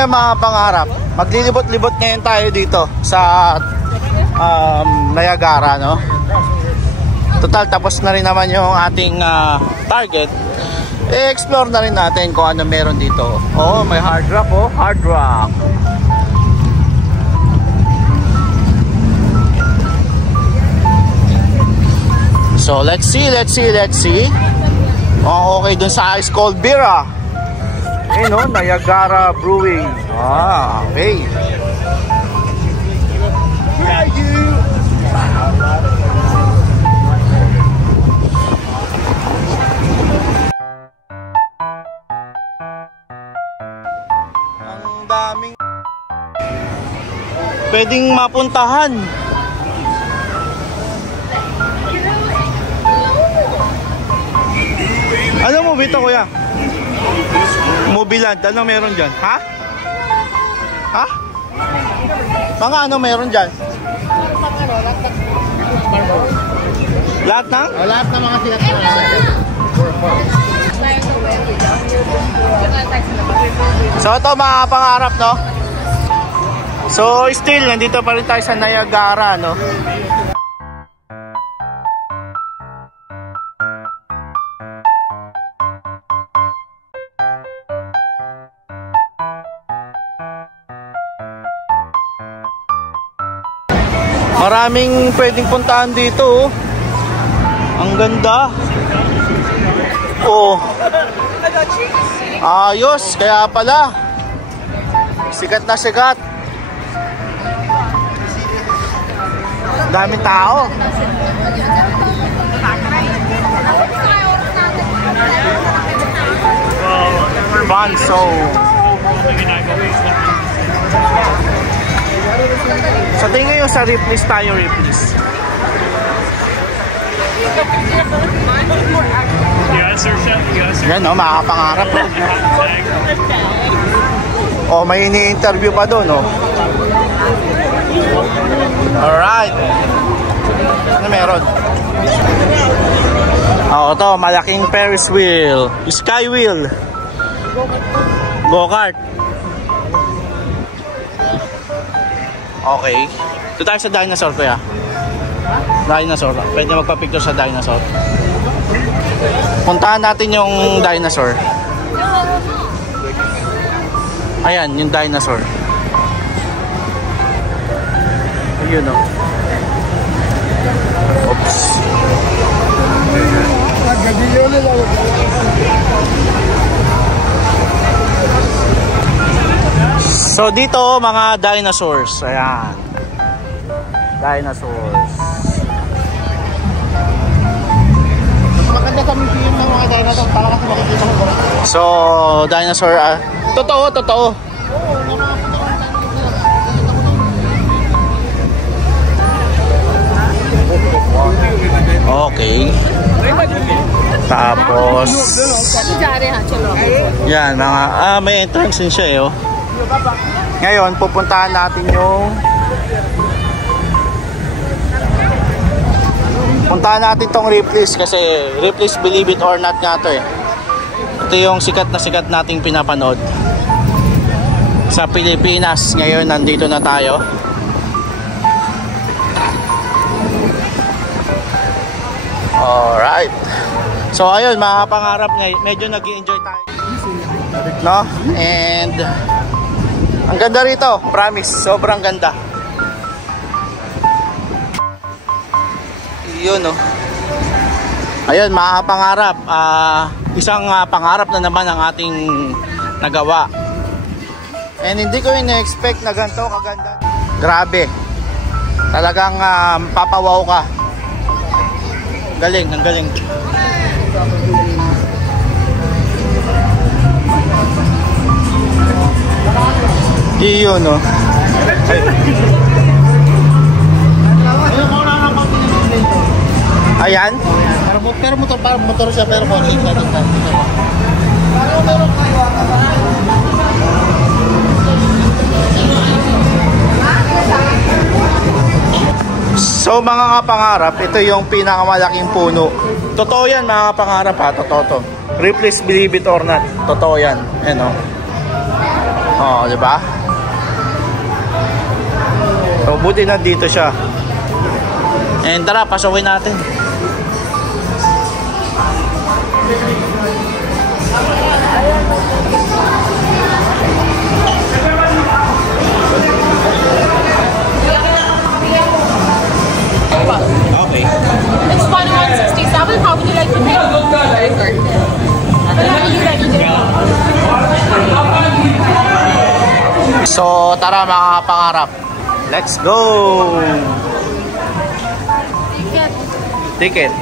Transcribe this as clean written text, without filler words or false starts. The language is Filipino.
ngayon mga pangarap, maglilibot-libot ngayon tayo dito sa Niagara, no? Total, tapos na rin naman yung ating target. I-explore na rin natin kung ano meron dito. Oh, may hard rock, oh, hard rock. So, let's see. Oh, okay, dun sa Ice Cold Beer, ayun, no? Niagara Brewing. Ah, okay. Ang daming pwedeng mapuntahan. Ano mo bito, kuya? Mobiland, ano meron dyan? Ha? Ha? Mga ano meron dyan? Lahat na? O, lahat ng mga silat na. So ito mga pangarap, no? So still, nandito pa rin tayo sa Niagara, no? Maraming pwedeng puntahan dito, oh. Ang ganda. Oh. Ayos, kaya pala sikat na sikat. Daming tao. Fun, so sa tingin nyo sa Ripley's tayo, Ripley's. Yan, no, makakapangarap, no? Oh, may ini-interview pa doon, no? Alright. Ano meron? Oh, ito, malaking Ferris wheel. Sky wheel. Go-kart. Okay. Ito tayo sa dinosaur, kuya. Dinosaur. Pwede magpa-picture sa dinosaur. Puntahan natin yung dinosaur. Ayan, yung dinosaur. Ayun, o. Oops. So dito mga dinosaurs. Ayan. Dinosaurs. Maganda sa museum ng mga dinosaurs para kasi makikita mo. So dinosaur, totoo. Okay. Tapos yan mga may entrance din siya, eh, oh. Ngayon, pupuntahan natin yung tong Ripley's kasi Ripley's Believe It or Not nga to, eh. Ito yung sikat nating pinapanood sa Pilipinas. Ngayon, nandito na tayo. Alright. So, ayun, mga pangarap ngayon, medyo nag-i-enjoy tayo, no? And ang ganda rito, promise, sobrang ganda. Yun, no. Ayun, mga pangarap, isang pangarap na naman ang ating nagawa. And hindi ko ina-expect na ganito kaganda. Grabe. Talagang papawaw ka. Galing, ang galing. Iyon, no. Ayan. Pero motor siya, pero konsi sa tingnan. So mga kapangarap, ito yung pinakamalaking puno. Totoo yan mga kapangarap, ha, totoo to. Ripley's Believe It or Not, totoo yan. Ayan, oh. Oh, di ba? So, buti na dito siya. And tara, pasukin natin. Okay. It's 167. How would you like to pay? Whenever you're ready to. So, tara mga pangarap. Let's go! Ticket.